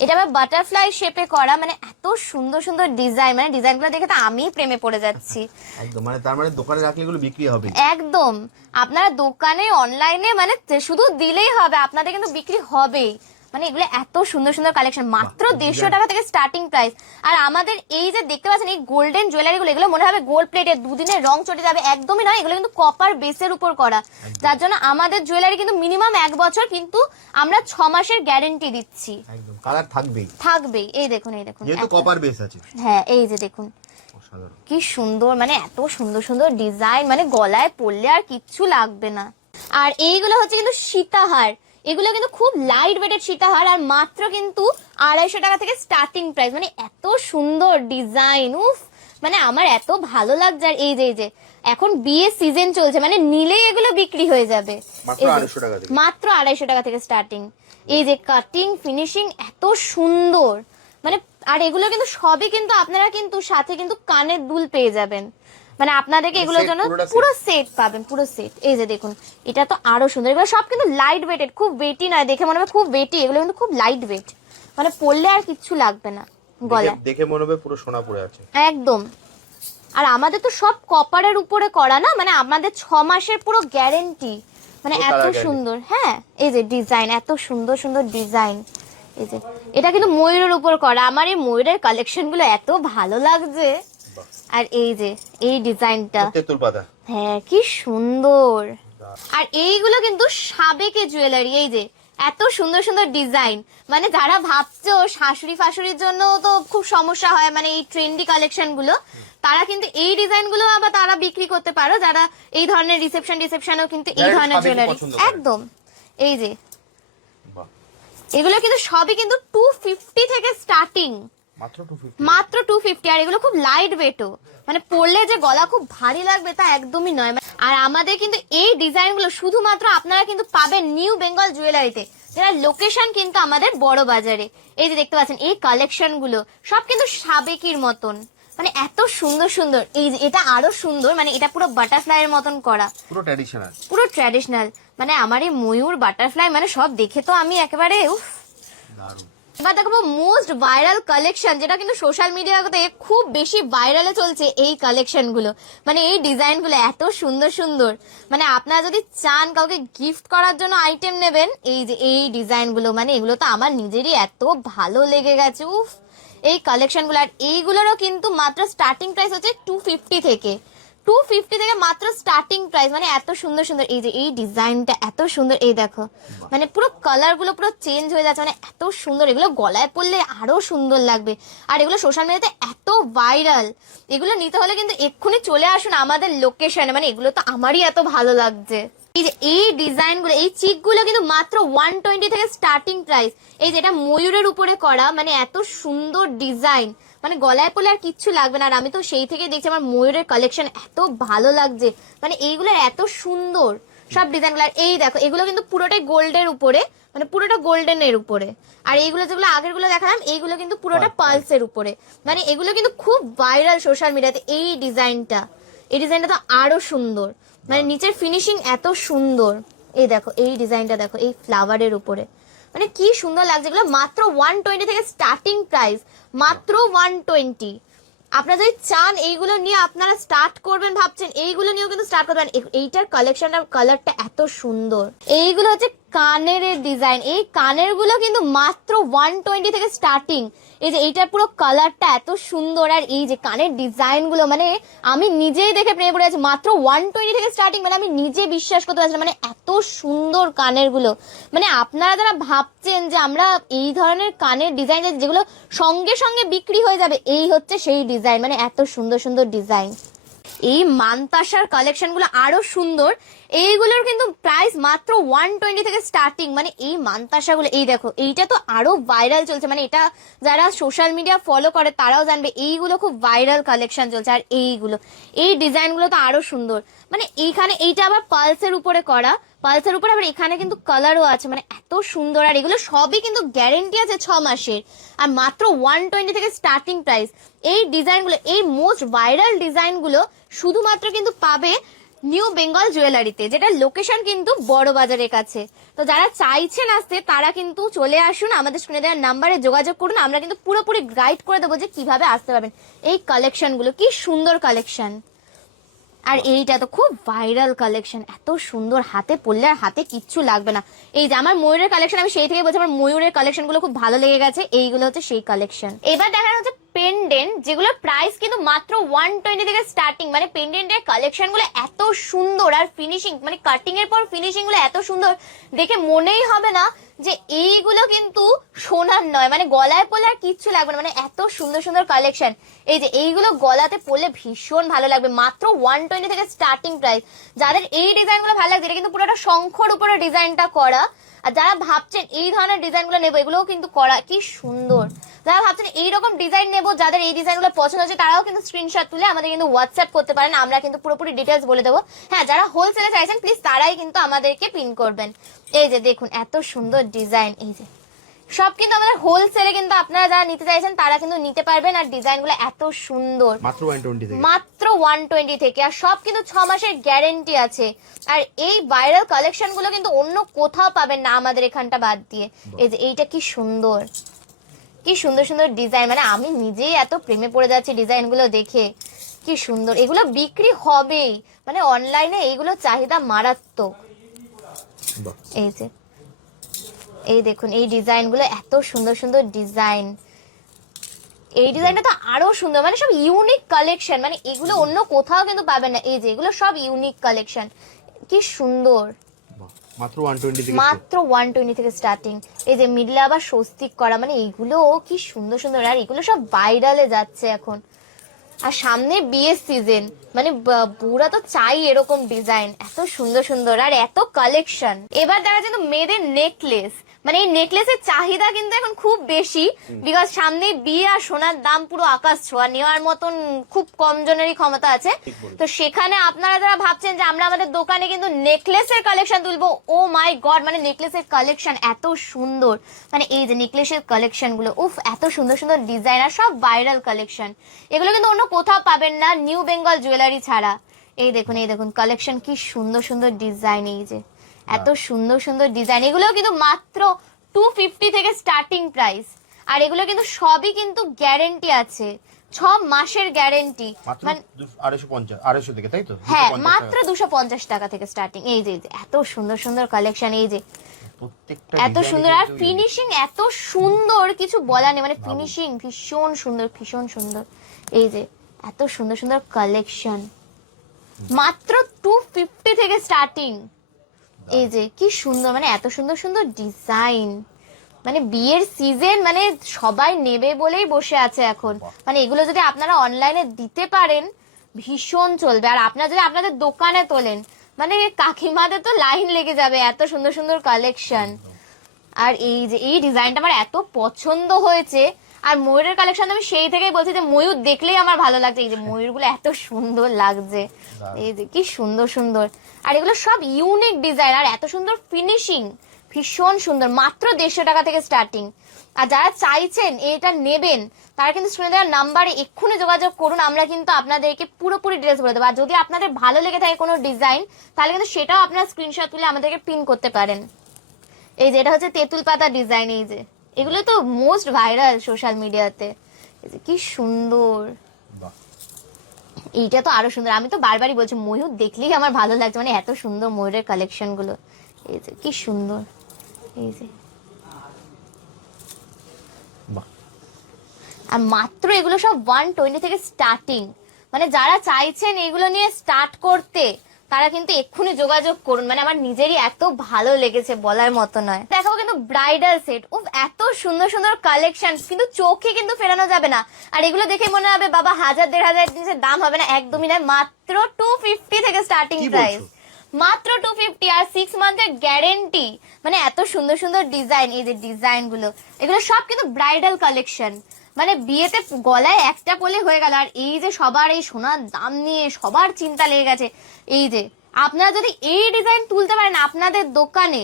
এটা আবার বাটারফ্লাই শেপে করা, মানে এত সুন্দর সুন্দর ডিজাইন, মানে ডিজাইনগুলো দেখে তো আমি প্রেমে পড়ে যাচ্ছি একদম, মানে তার মানে দোকানে রাখলে এগুলো বিক্রি হবে। একদম, আপনারা দোকানে অনলাইনে মানে শুধু দিলেই হবে, আপনাদের কিন্তু বিক্রি হবেই। মানে এগুলো এত সুন্দর সুন্দর কালেকশন, মাত্র 150 টাকা থেকে স্টার্টিং প্রাইস। আর আমাদের এই যে দেখতে পাচ্ছেন এই গোল্ডেন জুয়েলারি গুলো, এগুলো মনে হবে গোল্ড প্লেটের, দুদিনের রং চটে যাবে, একদমই নয়। এগুলো কিন্তু কপার বেসের উপর করা, যার জন্য আমাদের জুয়েলারি কিন্তু মিনিমাম 1 বছর, কিন্তু আমরা 6 মাসের গ্যারেন্টি দিচ্ছি। একদম, কালার থাকবেই। এই দেখুন যেহেতু কপার বেস আছে। হ্যাঁ, এই যে দেখুন অসাধারণ। কি সুন্দর, মানে এত সুন্দর সুন্দর ডিজাইন, মানে গলায় পরলে আর কিচ্ছু লাগবে না। আর এইগুলো হচ্ছে কিন্তু সীতাহার, এগুলো কিন্তু খুব লাইট ওয়েটেড সীতাহার, আর মাত্র কিন্তু 250 টাকা থেকে স্টার্টিং প্রাইস। মানে এত সুন্দর ডিজাইন, উফ, মানে আমার এত ভালো লাগছে। আর এই যে এখন বিয়ে সিজন চলছে, মানে নিলেই এগুলো বিক্রি হয়ে যাবে। মাত্র 250 টাকা থেকে, মাত্র 250 টাকা থেকে স্টার্টিং। এই যে কাটিং ফিনিশিং এত সুন্দর, মানে আর এগুলো কিন্তু সবই কিন্তু আপনারা কিন্তু সাথে কিন্তু কানের দুল পেয়ে যাবেন। মানে আপনাদেরকে এগুলোর জন্য পুরো সেট পাবেন, পুরো সেট। এই যে দেখুন এটা তো আরো সুন্দর, এগুলো সব কিন্তু লাইট ওয়েটেড, খুব ওয়েটি নয়, দেখে মনে হবে খুব ওয়েটি, এগুলো কিন্তু খুব লাইট ওয়েট, মানে পরলে আর কিচ্ছু লাগবে না গলা, দেখে মনে হবে পুরো সোনা পড়ে আছে একদম। আর আমাদের তো সব কপারের উপরে করা না, মানে আমাদের 6 মাসের পুরো গ্যারেন্টি, মানে এত সুন্দর। হ্যাঁ, এই যে ডিজাইন, এত সুন্দর সুন্দর ডিজাইন। এই যে এটা কিন্তু ময়ূরের উপর করা, আমার এই ময়ূরের কালেকশন গুলো এত ভালো লাগছে। আর এই যে এই ডিজাইনটা, তেঁতুল পাতা, হ্যাঁ কি সুন্দর। আর এইগুলো কিন্তু সাবেকে জুয়েলারি, এই যে এত সুন্দর সুন্দর ডিজাইন, মানে যারা ভাবছো শাশুড়ি ফাশুড়ির জন্য তো খুব সমস্যা হয়, মানে এই ট্রেন্ডি কালেকশন গুলো, তারা কিন্তু এই ডিজাইন গুলো আবার তারা বিক্রি করতে পারো, যারা এই ধরনের রিসেপশনেও কিন্তু এই ধরনের জুয়েলারি, একদম। এই যে এগুলো কিন্তু সবই কিন্তু 250 থেকে স্টার্টিং, মাত্র 250। আর এগুলো খুব লাইট ওয়েটও, মানে পরলে যে গলা খুব ভারী লাগবে তা একদমই নয়। আর আমাদের কিন্তু এই ডিজাইনগুলো শুধুমাত্র আপনারা কিন্তু পাবেন নিউ বেঙ্গল জুয়েলারিতে, যেটা লোকেশন কিন্তু আমাদের বড় বাজারে। এই যে দেখতে পাচ্ছেন এই কালেকশন গুলো সব কিন্তু সাবেকির মতন, মানে এত সুন্দর সুন্দর। এই যে এটা আরো সুন্দর, মানে এটা পুরো বাটারফ্লাই এর মতন করা, পুরো ট্র্যাডিশনাল। মানে আমার এই ময়ূর বাটারফ্লাই মানে সব দেখে তো আমি একেবারে উফ, দারুণ। এবার দেখো মোস্ট ভাইরাল কালেকশন, যেটা কিন্তু সোশ্যাল মিডিয়াতে খুব বেশি ভাইরালে চলছে, এই কালেকশন গুলো, মানে এই ডিজাইন গুলো এত সুন্দর সুন্দর। মানে আপনারা যদি চান কাউকে গিফট করার জন্য আইটেম নেবেন, এই যে এই ডিজাইন গুলো, মানে এগুলো তো আমার নিজেরই এত ভালো লেগে গেছে, উফ, এই কালেকশন গুলো। আর এইগুলোরও কিন্তু মাত্র স্টার্টিং প্রাইস হচ্ছে 250 থেকে, 250 থেকে মাত্র স্টার্টিং প্রাইস। মানে এত সুন্দর সুন্দর, এই যে এই ডিজাইনটা এত সুন্দর, এই দেখো মানে পুরো কালার গুলো পুরো চেঞ্জ হয়ে যাচ্ছে, মানে এত সুন্দর। এগুলো গলায় পরলে আরো সুন্দর লাগবে। আর এগুলো সোশ্যাল মিডিয়াতে এত ভাইরাল, এগুলো নিতে হলে কিন্তু এক্ষুনি চলে আসুন আমাদের লোকেশনে, মানে এগুলো তো আমারই এত ভালো লাগছে। এই যে এই ডিজাইন গুলো, এই চিক গুলো কিন্তু মাত্র 120 থেকে স্টার্টিং প্রাইস। এই যে এটা ময়ূরের উপরে করা, মানে এত সুন্দর ডিজাইন, মানে গলায় পরলে আর কিচ্ছু লাগবে না। আর আমি তো সেই থেকে দেখছি আমার ময়ূরের কালেকশন এত ভালো লাগছে, মানে এইগুলো এত সুন্দর সব ডিজাইনগুলো। আর এই দেখো এগুলো কিন্তু পুরোটাই গোল্ডের উপরে, মানে পুরোটা গোল্ডেনের উপরে। আর এইগুলো যেগুলো আগের গুলো দেখালাম এইগুলো কিন্তু পুরোটা পালসের উপরে, মানে এগুলো কিন্তু খুব ভাইরাল সোশ্যাল মিডিয়াতে। এই ডিজাইনটা তো আরো সুন্দর, মানে নিচের ফিনিশিং এত সুন্দর। এই দেখো এই ডিজাইনটা দেখো, এই ফ্লাওয়ারের উপরে, মানে কি সুন্দর লাগছে। এগুলো মাত্র 120 থেকে স্টার্টিং প্রাইস, মাত্র 120। আপনারা যদি চান এইগুলো নিয়ে আপনারা স্টার্ট করবেন ভাবছেন, এইগুলো নিয়েও কিন্তু স্টার্ট করবেন। এইটার কালেকশনটা কালারটা এত সুন্দর। এইগুলো হচ্ছে কানের ডিজাইন, এই কানের গুলো কিন্তু মাত্র 120 থেকে স্টার্টিং। এই যে এইটার পুরো কালারটা এত সুন্দর, আর এই যে কানের ডিজাইন গুলো, মানে আমি নিজেই দেখে প্রেমে পড়ে আছি। মাত্র 120 থেকে স্টার্টিং, মানে আমি নিজে বিশ্বাস করতে পারছি না, মানে এত সুন্দর কানের গুলো। মানে আপনারা যারা ভাবছেন যে আমরা এই ধরনের কানের ডিজাইন যেগুলো সঙ্গে সঙ্গে বিক্রি হয়ে যাবে, এই হচ্ছে সেই ডিজাইন, মানে এত সুন্দর সুন্দর ডিজাইন। এই মানতাসার কালেকশন গুলো আরো সুন্দর, এইগুলোর কিন্তু প্রাইস মাত্র 120 থেকে স্টার্টিং। মানে এই মানতাসা গুলো, এই দেখো এইটা তো আরো ভাইরাল চলছে, মানে এটা যারা সোশ্যাল মিডিয়া ফলো করে তারাও জানবে এইগুলো খুব ভাইরাল কালেকশন চলছে। আর এইগুলো এই ডিজাইন গুলো তো আরো সুন্দর, মানে এইখানে এইটা আবার পালসের উপরে করা, পালসের উপরে আবার এখানে কিন্তু কালারও আছে, মানে এত সুন্দর। আর এগুলো সবই কিন্তু গ্যারেন্টি আছে 6 মাসের, আর মাত্র 120 থেকে স্টার্টিং প্রাইস। এই ডিজাইনগুলো, এই মোস্ট ভাইরাল ডিজাইনগুলো শুধুমাত্র কিন্তু পাবে নিউ বেঙ্গল জুয়েলারিতে, যেটা লোকেশন কিন্তু বড় বাজারের কাছে। তো যারা চাইছেন আসতে তারা কিন্তু চলে আসুন, আমাদের স্ক্রিনে দেওয়ার নাম্বারে যোগাযোগ করুন, আমরা কিন্তু পুরোপুরি গাইড করে দেবো যে কিভাবে আসতে পারবেন। এই কালেকশনগুলো কি সুন্দর কালেকশন, আর এইটা তো খুব ভাইরাল কালেকশন, এত সুন্দর, হাতে পরলে আর হাতে কিচ্ছু লাগবে না। এই যে আমার ময়ূরের কালেকশন, আমি সেই থেকে বলছি আমার ময়ূরের কালেকশন গুলো খুব ভালো লেগে গেছে, এইগুলো হচ্ছে সেই কালেকশন। এবার দেখানো হচ্ছে পেন্ডেন্ট, যেগুলোর প্রাইস কিন্তু মাত্র 120 থেকে স্টার্টিং। মানে পেন্ডেন্টের কালেকশন গুলো এত সুন্দর, আর ফিনিশিং মানে কাটিং এর পর ফিনিশিং গুলো এত সুন্দর, দেখে মনেই হবে না যে এইগুলো কিন্তু সোনার নয়, মানে গলায় পরলে আর কিচ্ছু লাগবে না, মানে এত সুন্দর সুন্দর কালেকশন। এই যে এইগুলো গলাতে পরলে ভীষণ ভালো লাগবে, মাত্র 120 থেকে স্টার্টিং প্রাইস। যাদের এই ডিজাইন গুলো ভালো লাগছে, এটা কিন্তু পুরোটা শঙ্খর উপরে ডিজাইনটা করা। আর যারা ভাবছেন এই ধরনের ডিজাইন গুলো নেবো, এগুলোও কিন্তু করা কি সুন্দর। যারা ভাবছেন এইরকম ডিজাইন নেবো, যাদের এই ডিজাইন গুলো পছন্দ হচ্ছে, তারাও কিন্তু স্ক্রিনশট তুলে আমাদের কিন্তু হোয়াটসঅ্যাপ করতে পারেন, আমরা কিন্তু পুরোপুরি ডিটেলস বলে দেবো। হ্যাঁ, যারা হোলসেলে চাইছেন প্লিজ তারাই কিন্তু আমাদেরকে পিন করবেন। এই যে দেখুন এত সুন্দর ডিজাইন, এই যে সব কিন্তু আমাদের হোলসেলে কিন্তু আপনারা যারা নিতে চাইছেন তারা কিন্তু নিতে পারবেন। আর ডিজাইন গুলো এত সুন্দর, মাত্র 120 থেকে, মাত্র 120 থেকে। আর সব কিন্তু 6 মাসের গ্যারেন্টি আছে। আর এই ভাইরাল কালেকশন গুলো কিন্তু অন্য কোথাও পাবেন না আমাদের এখানটা বাদ দিয়ে। এই যে এইটা কি সুন্দর, কি সুন্দর সুন্দর ডিজাইন, মানে আমি নিজেই এত প্রেমে পড়ে যাচ্ছি ডিজাইন গুলো দেখে, কি সুন্দর। এগুলো বিক্রি হবেই, মানে অনলাইনে এইগুলো চাহিদা মারাত্মক। এই যে এই দেখুন এই ডিজাইন গুলো এত সুন্দর সুন্দর ডিজাইন, এই ডিজাইনটা তো আরো সুন্দর, মানে সব ইউনিক কালেকশন, মানে এগুলো অন্য কোথাও কিন্তু পাবেন না। এই যে এগুলো সব ইউনিক কালেকশন, কি সুন্দর, মাত্র 120 থেকে, মাত্র 120 থেকে স্টার্টিং। এই যে মিডলে আবার স্বস্তিক করা, মানে এইগুলো কি সুন্দর সুন্দর। আর এগুলো সব ভাইরালে যাচ্ছে এখন, আর সামনে বিয়ের সিজন, মানে পুরা তো চাই এরকম ডিজাইন, এত সুন্দর সুন্দর আর এত কালেকশন। এবার দেখা যায় মেয়েদের নেকলেস, মানে এই নেকলেসের চাহিদা কিন্তু এখন খুব বেশি, বিকজ সামনে বিয়ে আর সোনার দাম পুরো আকাশ ছোঁয়া, নেওয়ার মতন খুব কম জনেরই ক্ষমতা আছে। তো সেখানে আপনারা যারা ভাবছেন যে আমরা আমাদের দোকানে কিন্তু নেকলেসের কালেকশন তুলবো, ও মাই গড, মানে নেকলেসের কালেকশন এত সুন্দর, মানে এই যে নেকলেসের কালেকশন গুলো, উফ এত সুন্দর সুন্দর ডিজাইন, আর সব ভাইরাল কালেকশন। এগুলো কিন্তু অন্য কোথাও পাবেন না নিউ বেঙ্গল জুয়েলারি ছাড়া। এই দেখুন এই দেখুন কালেকশন, কি সুন্দর সুন্দর ডিজাইন, এই যে এত সুন্দর সুন্দর ডিজাইন। এগুলো কিন্তু মাত্র 250 থেকে স্টার্টিং প্রাইস। আর এগুলো কিন্তু সবই কিন্তু গ্যারেন্টি আছে, 6 মাসের গ্যারেন্টি, মানে 250 থেকে, তাই তো? হ্যাঁ, মাত্র 250 টাকা থেকে স্টার্টিং। এই যে এত সুন্দর সুন্দর কালেকশন, এই যে প্রত্যেকটা এত সুন্দর, আর ফিনিশিং এত সুন্দর, কিছু বলার নেই, মানে ফিনিশিং ভীষণ সুন্দর, ভীষণ সুন্দর। এই যে এত সুন্দর সুন্দর কালেকশন, মাত্র 250 থেকে স্টার্টিং। এই যে কি সুন্দর, মানে এত সুন্দর সুন্দর ডিজাইন, মানে বিয়ের সিজন, মানে সবাই নেবে বলেই বসে আছে এখন। মানে এগুলো যদি আপনারা অনলাইনে দিতে পারেন ভীষণ চলবে, আর আপনারা যদি আপনাদের দোকানে তোলেন মানে কাকিমাদের তো লাইন লেগে যাবে, এত সুন্দর সুন্দর কালেকশন। আর এই যে এই ডিজাইনটা আমার এত পছন্দ হয়েছে। আর ময়ূরের কালেকশন আমি সেই থেকেই বলছি যে ময়ূর দেখলেই আমার ভালো লাগছে, এই যে ময়ূরগুলো এত সুন্দর লাগছে, এই যে কি সুন্দর সুন্দর। আর এগুলো সব ইউনিক ডিজাইন, আর এত সুন্দর ফিনিশিং, ভীষণ সুন্দর, মাত্র 150 টাকা থেকে স্টার্টিং। আর যারা চাইছেন এটা নেবেন তারা কিন্তু স্ক্রিনে দেওয়ার নাম্বারে এক্ষুনি যোগাযোগ করুন, আমরা কিন্তু আপনাদেরকে পুরোপুরি ডিটেলস বলে দেবো। আর যদি আপনাদের ভালো লেগে থাকে কোনো ডিজাইন, তাহলে কিন্তু সেটাও আপনারা স্ক্রিনশট তুলে আমাদেরকে পিন করতে পারেন। এই যে এটা হচ্ছে তেঁতুল পাতা ডিজাইন, এই যে এগুলো তো মোস্ট ভাইরাল সোশ্যাল মিডিয়াতে, এই যে কি সুন্দর, এইটা তো আরো সুন্দর। আমি তো বারবারই বলছি ময়ূর দেখলেই আমার ভালো লাগছে, মানে এত সুন্দর ময়ূরের কালেকশন গুলো, এই যে কি সুন্দর। এই যে আর মাত্র এগুলো সব 120 থেকে স্টার্টিং। মানে যারা চাইছেন এগুলো নিয়ে স্টার্ট করতে তারা কিন্তু এক্ষুনি যোগাযোগ করুন, মানে আমার নিজেরই এত ভালো লেগেছে বলার মতো নয়। দেখাবো কিন্তু ব্রাইডাল সেট, ও এত সুন্দর সুন্দর কালেকশন, কিন্তু চোখে কিন্তু ফেরানো যাবে না। আর এগুলো দেখে মনে হবে বাবা 1000-1500 জিনিসের দাম হবে না, একদমই নয়, মাত্র 250 থেকে স্টার্টিং প্রাইস, মাত্র 250। আর 6 মান্থের গ্যারেন্টি, মানে এত সুন্দর সুন্দর ডিজাইন। এই যে ডিজাইন গুলো, এগুলো সব কিন্তু ব্রাইডাল কালেকশন, মানে বিয়েতে গলায় একটা পলে হয়ে গেল। আর এই যে সবার এই সোনার দাম নিয়ে সবার চিন্তা লেগে গেছে, এই যে আপনারা যদি এই ডিজাইন তুলতে পারেন আপনাদের দোকানে,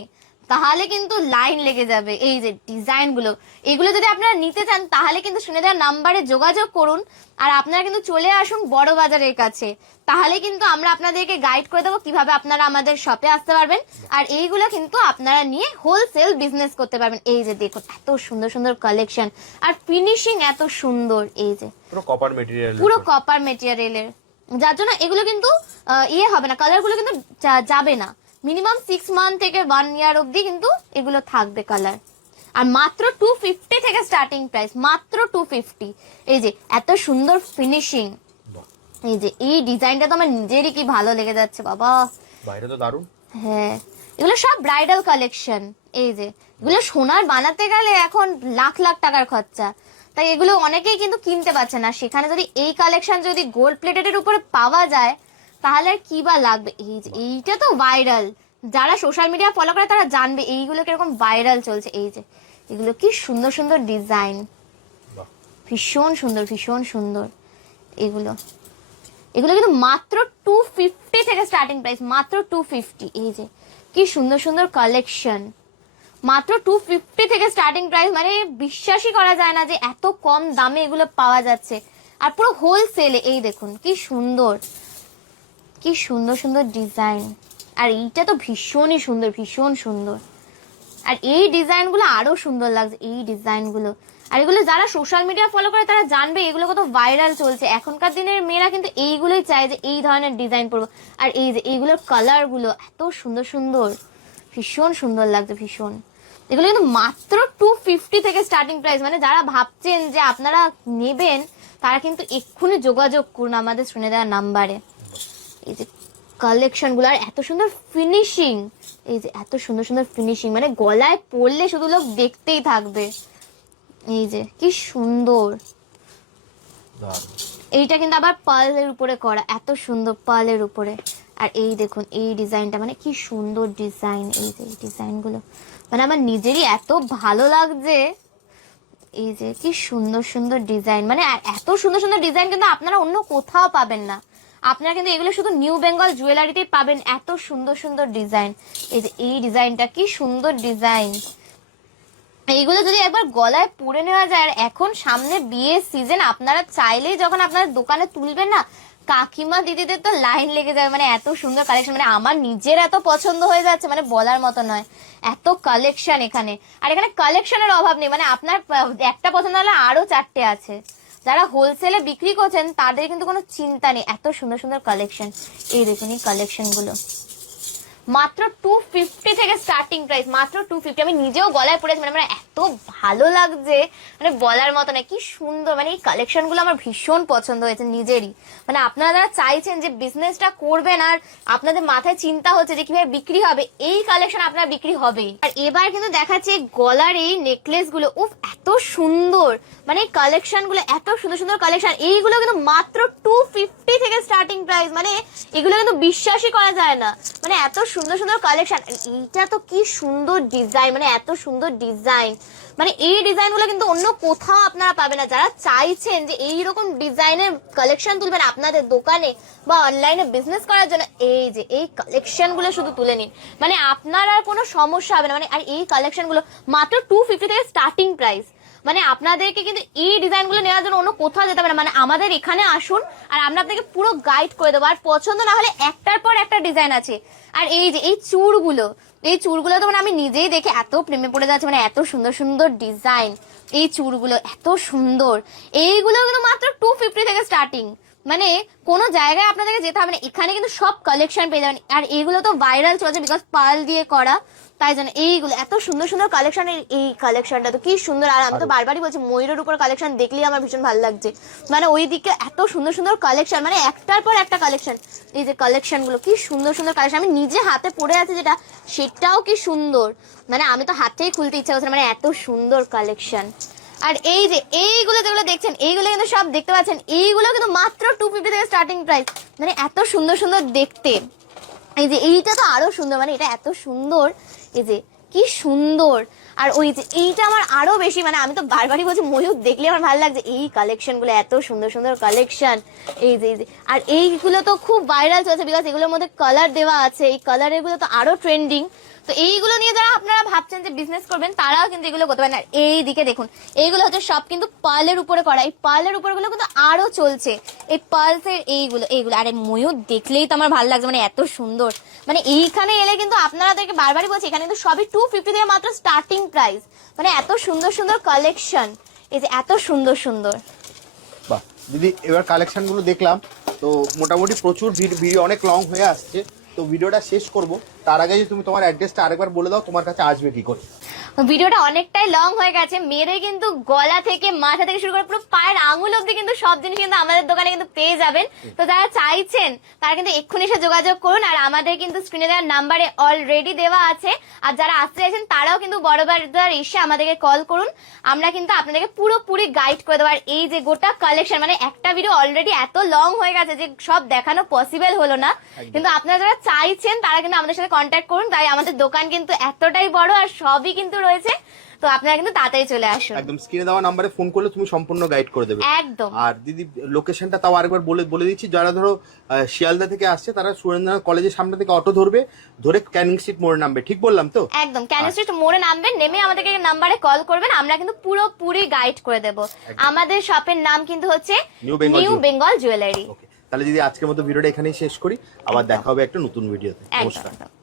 তাহলে কিন্তু লাইন লেগে যাবে। এই যে ডিজাইন গুলো, এগুলো যদি আপনারা নিতে চান তাহলে কিন্তু শুনে দেওয়ার নাম্বারে যোগাযোগ করুন, আর আপনারা কিন্তু চলে আসুন বড় বাজারের কাছে, তাহলে কিন্তু আমরা আপনাদেরকে গাইড করে দেবো কিভাবে আপনারা আমাদের শপে আসতে পারবেন, আর এইগুলো কিন্তু আপনারা নিয়ে হোলসেল বিজনেস করতে পারবেন। এই যে দেখুন এত সুন্দর সুন্দর কালেকশন, আর ফিনিশিং এত সুন্দর, এই যে পুরো কপার মেটেরিয়াল, পুরো কপার মেটেরিয়ালের, যার জন্য এগুলো কিন্তু ইয়ে হবে না, কালার গুলো কিন্তু যাবে না। মিনিমাম 6 মান্থ থেকে 1 ইয়ার অবধি কিন্তু এগুলো থাকবে কালার। আর মাত্র 250 থেকে স্টার্টিং প্রাইস, মাত্র 250। এই যে এত সুন্দর ফিনিশিং, এই যে এই ডিজাইনটা তো আমার নিজেরই কি ভালো লেগে যাচ্ছে বাবা, বাইরে তো দারুণ। হ্যাঁ এগুলো সব ব্রাইডাল কালেকশন। এই যে এগুলো সোনার বানাতে গেলে এখন লাখ লাখ টাকার খরচা, তাই এগুলো অনেকেই কিন্তু কিনতে পারছে না। সেখানে যদি এই কালেকশন যদি গোল্ড প্লেটেড উপরে পাওয়া যায় তাহলে আর কি বা লাগবে। এই যে এইটা তো ভাইরাল, যারা সোশ্যাল মিডিয়া ফলো করে তারা জানবে এইগুলো কিরকম ভাইরাল চলছে। এই যে এগুলো কি সুন্দর সুন্দর ডিজাইন, ভীষণ সুন্দর ভীষণ সুন্দর। এগুলো এগুলো কিন্তু মাত্র 250 থেকে স্টার্টিং প্রাইস, মাত্র 250। এই যে কি সুন্দর সুন্দর কালেকশন, মাত্র 250 থেকে স্টার্টিং প্রাইস, মানে বিশ্বাসই করা যায় না যে এত কম দামে এগুলো পাওয়া যাচ্ছে, আর পুরো হোলসেলে। এই দেখুন কি সুন্দর, কি সুন্দর সুন্দর ডিজাইন, আর এইটা তো ভীষণই সুন্দর ভীষণ সুন্দর। আর এই ডিজাইনগুলো আরো সুন্দর লাগছে, এই ডিজাইনগুলো। আর এগুলো যারা সোশ্যাল মিডিয়া ফলো করে তারা জানবে এগুলো কত ভাইরাল চলছে। এখনকার দিনের মেয়েরা কিন্তু এইগুলোই চায় যে এই ধরনের ডিজাইন পরবো। আর এই যে এইগুলোর কালার গুলো এত সুন্দর সুন্দর, ভীষণ সুন্দর লাগছে ভীষণ। এগুলো কিন্তু মাত্র 250 থেকে স্টার্টিং প্রাইস, মানে যারা ভাবছেন যে আপনারা নেবেন তারা কিন্তু এক্ষুনি যোগাযোগ করুন আমাদের শুনে দেওয়া নাম্বারে। এই যে কালেকশন গুলো, আর এত সুন্দর ফিনিশিং, এই যে এত সুন্দর সুন্দর ফিনিশিং, মানে গলায় পরলে শুধু লোক দেখতেই থাকবে। এই যে কি সুন্দর, এইটা কিন্তু আবার পার্লের উপরে করা, এত সুন্দর পার্লের উপরে। আর এই দেখুন এই ডিজাইনটা, মানে কি সুন্দর ডিজাইন। এই যে এই ডিজাইন গুলো মানে আমার নিজেরই এত ভালো লাগছে। এই যে কি সুন্দর সুন্দর ডিজাইন, মানে এত সুন্দর সুন্দর ডিজাইন কিন্তু আপনারা অন্য কোথাও পাবেন না। আপনারা কিন্তু এগুলো শুধু নিউ বেঙ্গল জুয়েলারিতেই পাবেন, এত সুন্দর সুন্দর ডিজাইন। এই যে এই ডিজাইনটা কি সুন্দর ডিজাইন, এইগুলো যদি একবার গলায় পরে নেওয়া যায়। আর এখন সামনে বিয়ের সিজন, আপনারা চাইলেই যখন আপনার দোকানে তুলবেন না, কাকিমা দিদিদের তো লাইন লেগে যাবে। মানে এত সুন্দর কালেকশন, মানে আমার নিজের এত পছন্দ হয়ে যাচ্ছে, মানে বলার মতো নয়, এত কালেকশন এখানে। আর এখানে কালেকশনের অভাব নেই, মানে আপনার একটা পছন্দ হলে আরো 4টে আছে। যারা হোলসেলে বিক্রি করছেন তাদের কিন্তু কোনো চিন্তা নেই, এত সুন্দর সুন্দর কালেকশন। এই দেখুন এই কালেকশন গুলো মাত্র 250 থেকে স্টার্টিং প্রাইস, মাত্র 250। আমি নিজেও গলায় পড়েছি, মানে আমার এত ভালো লাগছে, মানে বলার মতো না, কি সুন্দর। মানে এই কালেকশন গুলো আমার ভীষণ পছন্দ হয়েছে নিজেরই। মানে আপনারা যারা চাইছেন যে বিজনেসটা করবেন আর আপনাদের মাথায় চিন্তা হচ্ছে যে কিভাবে বিক্রি হবে, এই কালেকশন আপনার বিক্রি হবেই। আর এবার কিন্তু দেখাচ্ছে গলার এই নেকলেস গুলো, উফ এত সুন্দর, মানে এই কালেকশন গুলো এত সুন্দর সুন্দর কালেকশন। এইগুলো কিন্তু মাত্র 250 থেকে স্টার্টিং প্রাইস, মানে এগুলো কিন্তু বিশ্বাসই করা যায় না, মানে এত সুন্দর সুন্দর কালেকশন। এইটা তো কি সুন্দর ডিজাইন, মানে এত সুন্দর ডিজাইন, মানে এই ডিজাইন গুলো কিন্তু অন্য কোথাও আপনারা পাবেন না। যারা চাইছেন যে এইরকম ডিজাইনের কালেকশন তুলবেন আপনাদের দোকানে বা অনলাইনে বিজনেস করার জন্য, এই যে এই কালেকশন গুলো শুধু তুলে নিন, মানে আপনার আর কোনো সমস্যা হবে না। মানে আর এই কালেকশন গুলো মাত্র 250 থেকে স্টার্টিং প্রাইস, মানে আপনাদেরকে কিন্তু এই ডিজাইন গুলো নেওয়ার জন্য অন্য কোথাও যেতে হবে না। মানে আমাদের এখানে আসুন আর আমরা আপনাকে পুরো গাইড করে দেবো। আর পছন্দ না হলে একটার পর একটা ডিজাইন আছে। আর এই যে এই চূড়গুলো, এই চূড়গুলো তো মানে আমি নিজেই দেখে এত প্রেমে পড়ে যাচ্ছে, মানে এত সুন্দর সুন্দর ডিজাইন। এই চূড়গুলো এত সুন্দর, এইগুলো কিন্তু মাত্র 250 থেকে স্টার্টিং, মানে কোনো জায়গায় আপনাদেরকে যেতে হবে না, এখানে কিন্তু সব কালেকশন পেয়ে যাবেন। আর এইগুলো তো ভাইরাল চলছে বিকজ পার্ল দিয়ে করা, তাই জন্য এইগুলো এত সুন্দর সুন্দর কালেকশন। এই কালেকশনটা তো কি সুন্দর। আর আমি তো বারবারই বলছি ময়ূরের উপর কালেকশন দেখলেই আমার ভীষণ ভালো লাগছে, মানে ওই দিকে এত সুন্দর সুন্দর কালেকশন, মানে একটার পর একটা কালেকশন। এই যে কালেকশন গুলো কি সুন্দর সুন্দর কালেকশন, আমি নিজে হাতে পরে আছি যেটা, সেটাও কি সুন্দর, মানে আমি তো হাতেই খুলতে ইচ্ছা করছে, মানে এত সুন্দর কালেকশন। আর এই যে এইগুলো যেগুলো দেখছেন, এইগুলো কিন্তু সব দেখতে পাচ্ছেন, এইগুলো কিন্তু মাত্র 250 থেকে স্টার্টিং প্রাইস, মানে এত সুন্দর সুন্দর দেখতে। এই যে এইটা তো আরো সুন্দর, মানে এটা এত সুন্দর। এই যে কি সুন্দর। আর ওই যে এইটা আমার আরো বেশি, মানে আমি তো বারবারই বলছি ময়ূর দেখলে আমার ভালো লাগছে। এই কালেকশন গুলো এত সুন্দর সুন্দর কালেকশন, এই যে আর এইগুলো তো খুব ভাইরাল চলছে, বিকজ এগুলোর মধ্যে কালার দেওয়া আছে। এই কালারের গুলো তো আরো ট্রেন্ডিং। তো এইগুলো নিয়ে যারা আপনারা ভাবছেন যে বিজনেস করবেন, তারাও কিন্তু এগুলো করতে পারেন। আর এই দিকে দেখুন, এইগুলো হচ্ছে সব কিন্তু পার্লের উপরে করা। এই পার্লের উপরে গুলো কিন্তু আরো চলছে, এই পার্লসের এইগুলো। আরে ময়ূর দেখলেই তো আমার ভালো লাগছে, মানে এত সুন্দর। মানে এইখানে এলে কিন্তু আপনাদেরকে বারবারই বলছি, এখানে কিন্তু সবই 250 থেকে মাত্র স্টার্টিং প্রাইস। মানে এত সুন্দর সুন্দর কালেকশন, এই যে এত সুন্দর সুন্দর। বাহ দিদি, এবার কালেকশন গুলো দেখলাম তো মোটামুটি প্রচুর ভিডিও অনেক লং হয়ে আসছে, তো ভিডিওটা শেষ করব। তার আগে যদি তুমি তোমার অ্যাড্রেসটা আরেকবার বলে দাও, তোমার কাছে আসবে কি করে? ভিডিওটা অনেকটাই লং হয়ে গেছে। মেয়েদের কিন্তু গলা থেকে মাথা থেকে শুরু করে পুরো পায়ের আঙুল অব্দি কিন্তু সব জিনিস কিন্তু আমাদের দোকানে কিন্তু পেয়ে যাবেন। তো যারা চাইছেন তারা কিন্তু এক্ষুনি এসে যোগাযোগ করুন। আর আমাদের কিন্তু স্ক্রিনে দেওয়ার নাম্বারে অলরেডি দেওয়া আছে। আর যারা আসতে চাইছেন তারাও কিন্তু বড় বাজার এসে আমাদেরকে কল করুন, আমরা কিন্তু আপনাদেরকে পুরোপুরি গাইড করে দেবো। আর এই যে গোটা কালেকশন, মানে একটা ভিডিও অলরেডি এত লং হয়ে গেছে যে সব দেখানো পসিবল হলো না, কিন্তু আপনারা যারা চাইছেন তারা কিন্তু আমাদের সাথে কন্ট্যাক্ট করুন। তাই আমাদের দোকান কিন্তু এতটাই বড় আর সবই কিন্তু রয়েছে, তো আপনারা কিন্তু তাড়াতাড়ি চলে আসুন। একদম স্ক্রিনে দেওয়া নাম্বারে ফোন করলে তুমি সম্পূর্ণ গাইড করে দেবে একদম। আর দিদি লোকেশনটা তাও আরেকবার বলে দিচ্ছি, যারা ধরো শিয়ালদা থেকে আসছে তারা সুরেন্দ্রনাথ কলেজের সামনে থেকে অটো ধরবে, ধরে ক্যানিং স্ট্রিট মোড়ে নামবে। ঠিক বললাম তো? একদম ক্যানিং স্ট্রিট মোড়ে নামবেন, নেমে আমাদেরকে নাম্বারে কল করবেন, আমরা কিন্তু পুরোপুরি গাইড করে দেব। আমাদের শপের নাম কিন্তু হচ্ছে নিউ বেঙ্গল জুয়েলারি। ওকে, তাহলে দিদি আজকের মতো ভিডিওটা এখানেই শেষ করি, আবার দেখা হবে একটা নতুন ভিডিওতে। নমস্কার। একদম।